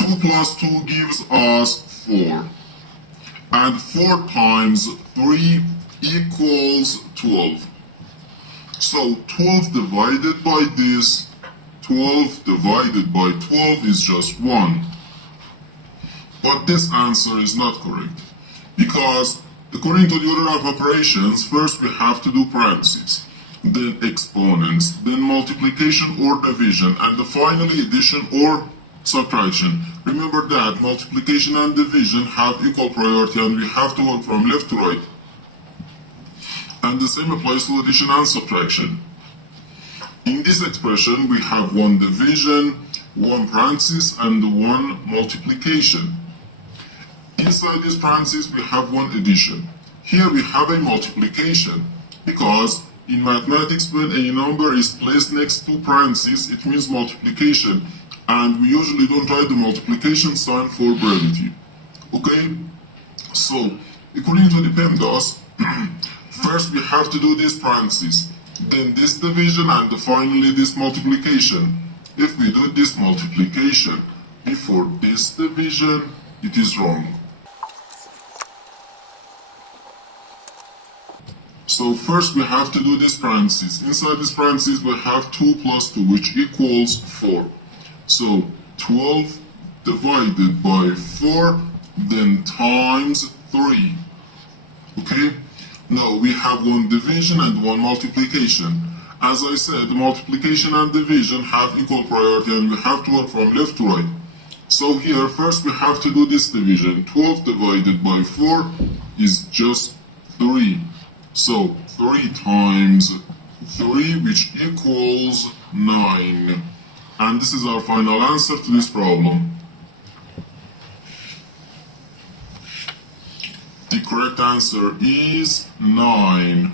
2 plus 2 gives us 4. And 4 times 3 equals 12. So 12 divided by this, 12 divided by 12 is just 1. But this answer is not correct, because according to the order of operations, first we have to do parentheses, then exponents, then multiplication or division, and finally addition or subtraction. Remember that multiplication and division have equal priority and we have to work from left to right. And the same applies to addition and subtraction. In this expression, we have one division, one parenthesis, and one multiplication. Inside this parenthesis, we have one addition. Here we have a multiplication, because in mathematics, when a number is placed next to parentheses, it means multiplication, and we usually don't write the multiplication sign for brevity. Okay? So, according to the PEMDAS, first we have to do this parenthesis, then this division, and finally this multiplication. If we do this multiplication before this division, it is wrong. So first we have to do this parenthesis. Inside this parenthesis we have 2 plus 2, which equals 4. So 12 divided by 4, then times 3. Okay? Now we have one division and one multiplication. As I said, the multiplication and division have equal priority and we have to work from left to right. So here, first we have to do this division. 12 divided by 4 is just 3. So 3 times 3, which equals 9. And this is our final answer to this problem. The correct answer is 9.